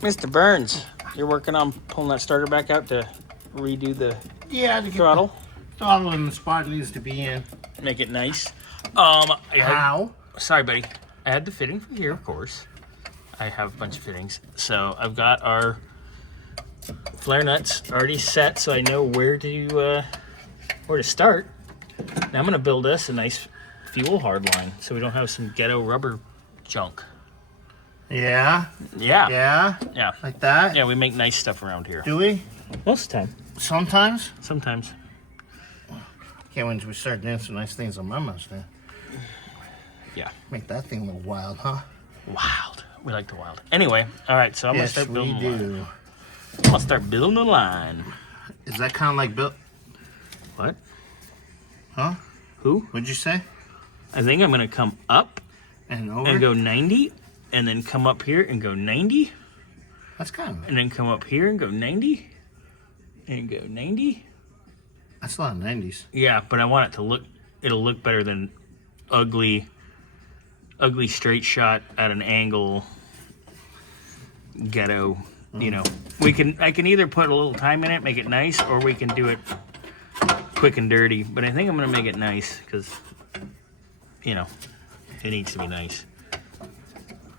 Mr. Burns, you're working on pulling that starter back out to redo the Yeah, to get throttle. The throttle in the spot it needs to be in. Make it nice. How? Sorry, buddy. I had the fitting from here, of course. I have a bunch of fittings. So I've got our flare nuts already set, so I know where to start. Now I'm gonna build us a nice fuel hard line, so we don't have some ghetto rubber junk. Yeah. Yeah. Yeah. Yeah. Like that. Yeah, we make nice stuff around here. Do we? Most of the time. Sometimes. Sometimes. Can't wait until we start doing some nice things on my Mustang. Yeah. Make that thing a little wild, huh? Wild. We like the wild. Anyway, all right, so I'm gonna start building the line. do. I'm gonna start building the line. Is that kind of like built? What? Huh? Who? What'd you say? I think I'm gonna come up And over? and go 90, and then come up here and go 90, That's kind of... and then come up here and go 90, and go 90. That's a lot of 90s. Yeah, but I want it to look, it'll look better than ugly straight shot at an angle ghetto, you know. I can either put a little time in it, make it nice, or we can do it quick and dirty. But I think I'm gonna make it nice because, you know, it needs to be nice.